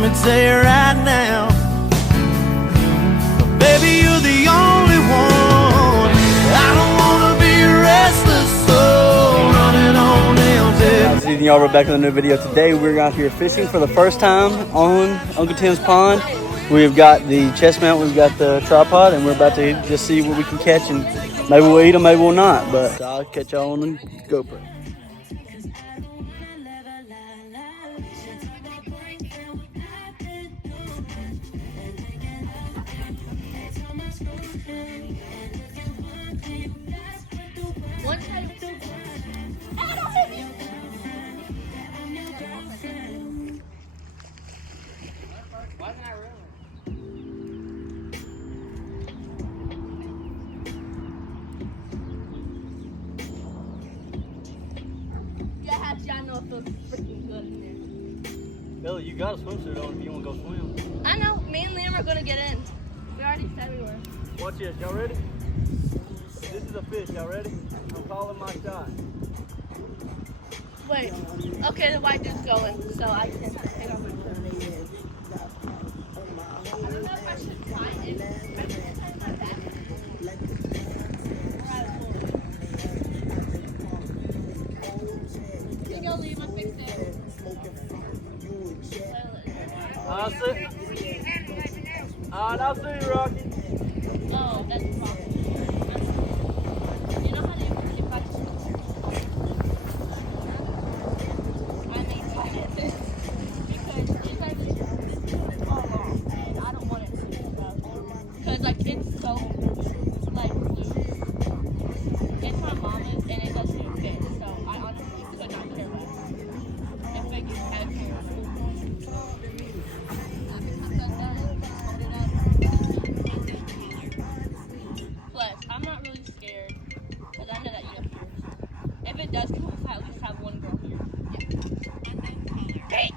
let me tell you right now, baby, you're the only one. I don't wanna be a restless soul running on empty. Good evening, y'all. We're back with a new video. Today we're out here fishing for the first time on Uncle Tim's pond. We've got the chest mount, we've got the tripod, and we're about to just see what we can catch, and maybe we'll eat them, maybe we'll not, but I'll catch y'all on the GoPro. I know it feels freaking good in there. Billy, you got a swimsuit on if you want to go swim. I know. Me and Liam are going to get in. We already said we were. Watch this. Y'all ready? This is a fish. Y'all ready? I'm calling my shot. Wait. Okay, the white dude's going, so I can take off my shirt. I don't know if I should tie it. I should tie my back. Here you go, Liam. I fixed it. I'll see. I'll see you, Rocky. Oh, that's the problem. You know how they if I just I mean because if I just fall off and I don't want it to because like it's so like loose. It's my mama's and it doesn't fit, so I honestly could not care less. If it gets heavy. I'm not really scared because I know that you have fears. If it does come off, I at least have one girl here. Yeah. Bitch!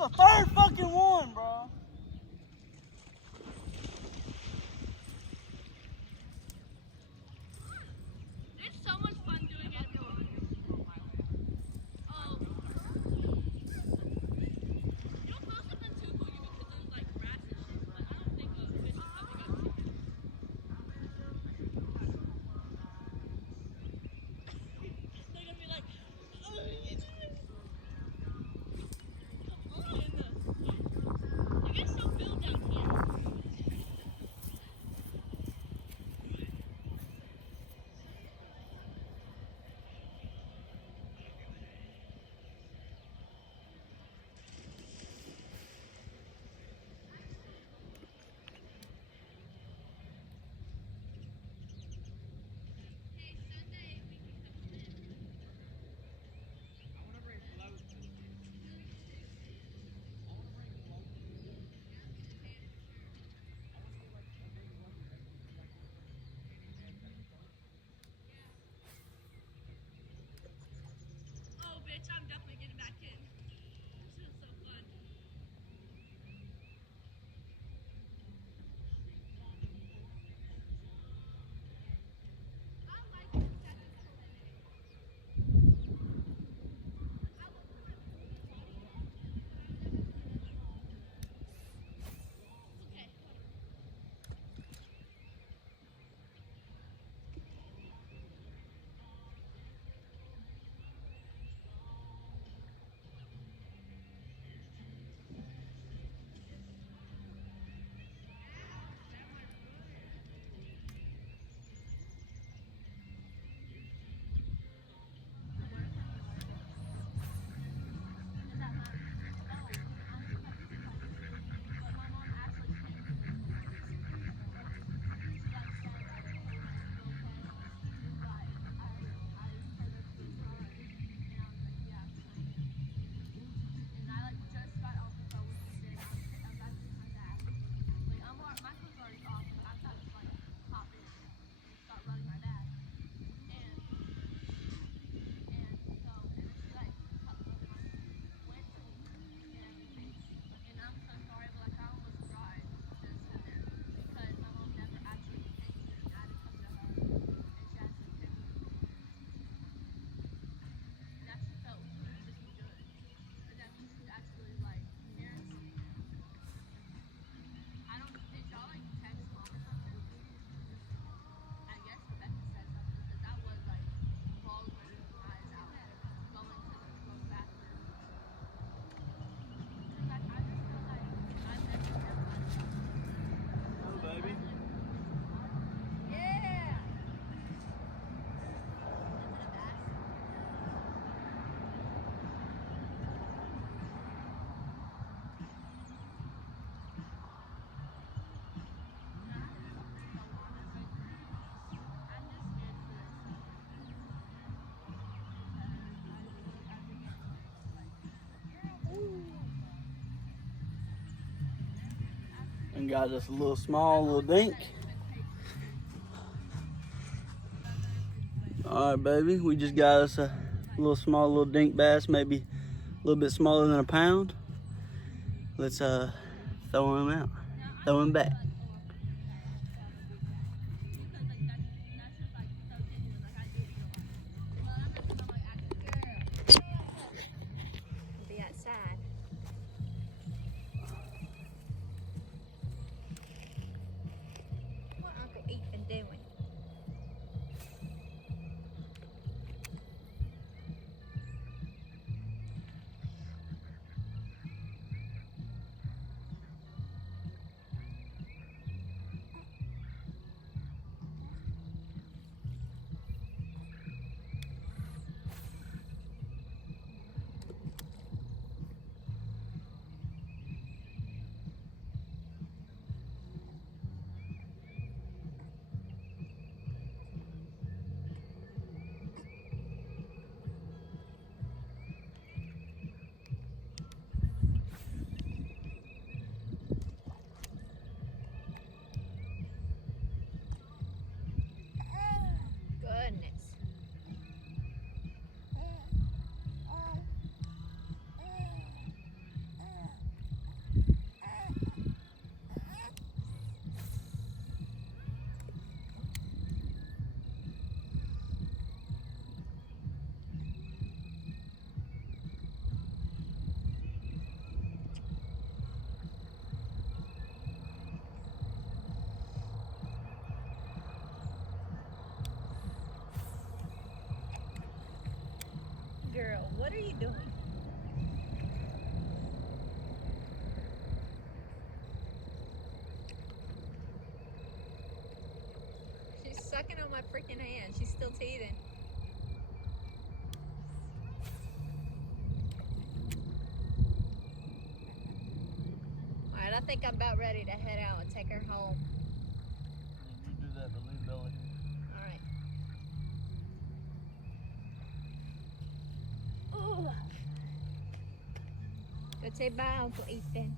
the third fucking one, bro. It's so much fun doing it. Oh. You know, most of them too cool you because there's like grass and shit, but I don't think a fish is coming up to you. They're gonna be like, oh, you guys, come on. You get so filled down here. Oh, bitch, I'm definitely getting back in. This is so fun. I like this second holiday. I look for it. Okay. My clothes are already off, but I thought to like hop in and start running my bag. And so she like went to me and everything. And I'm so sorry, but like I almost cried just in there because my mom never actually came to me. I had to come to her and she actually came to me. And that actually felt just good. Because that means she's actually like caring for me. I don't, did y'all like text mom or something? I guess Rebecca said something because I was like bawling my eyes out going to the bathroom. Because like I just felt like I missed everybody else. Oh, baby. Yeah. Is it a bass? I'm just scared for this summer. And got us a little small little dink. All right, baby. We just got us a little small little dink bass, maybe a little bit smaller than a pound. Let's throw him out. Throw him back. Be outside. What Uncle Ethan doing? girl. What are you doing? She's sucking on my freaking hand. She's still teething. Alright, I think I'm about ready to head out and take her home. You do that, but leave Bella here. Alright. Oh. Go say bye, Uncle Ethan.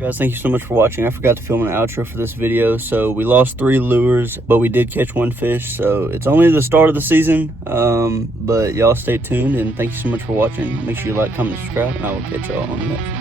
Guys, thank you so much for watching. I forgot to film an outro for this video. So we lost 3 lures, but we did catch 1 fish. So it's only the start of the season, but y'all stay tuned, and thank you so much for watching. Make sure you like, comment, subscribe, and I will catch y'all on the next one.